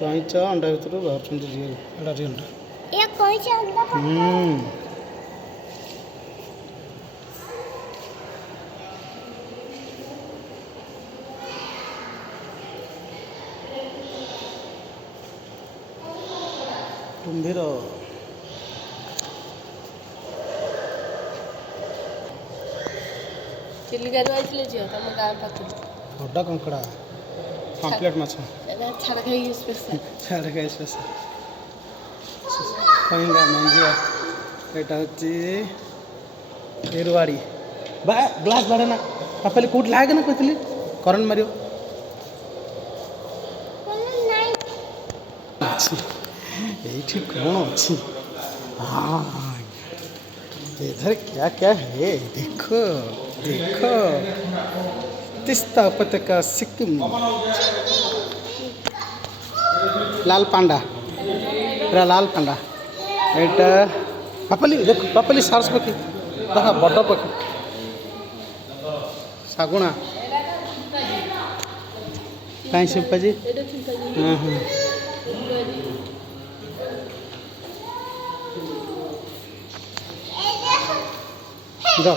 कईच अंडा भर बाहर रियल ये कौन सा अंडा का? कुंभीर चिलिका आइले झील तुम गाँव पाख बड़ा कंकड़ा कम्प्लीट माछ छाड़ खाई स्पेशल छाड़ खाई स्पेशल कहिंगा मंजिया एटा होची एरवाड़ी बा ग्लास बाड़े ना पापली कूट लागे ना कहतली करंट मारियो ये कौन अच्छी हाँ इधर क्या क्या है देखो देखो तिस्ता उपत्यका सिक्किम लाल पांडा एरा लाल पांडा एटा पापली देख पापली सारस पक्षी देखा बड़ पक्षी शागुणा कहीं शिल्पाजी हाँ हाँ जाओ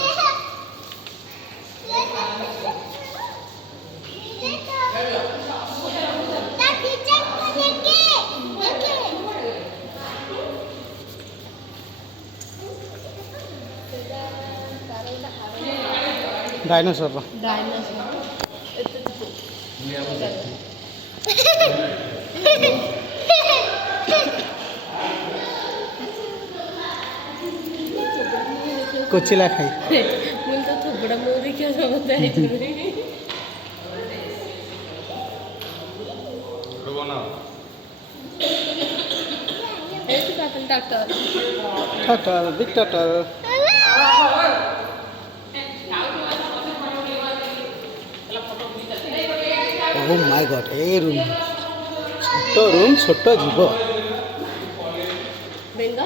डायनासोर कोचिला खाई मुझे तो थोड़ा मोरी क्या समझ आई ऐसे बात doctor Tata big Tata oh my God A room छोट जीव बेंगा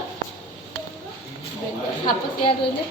बेंगा साप से याद होले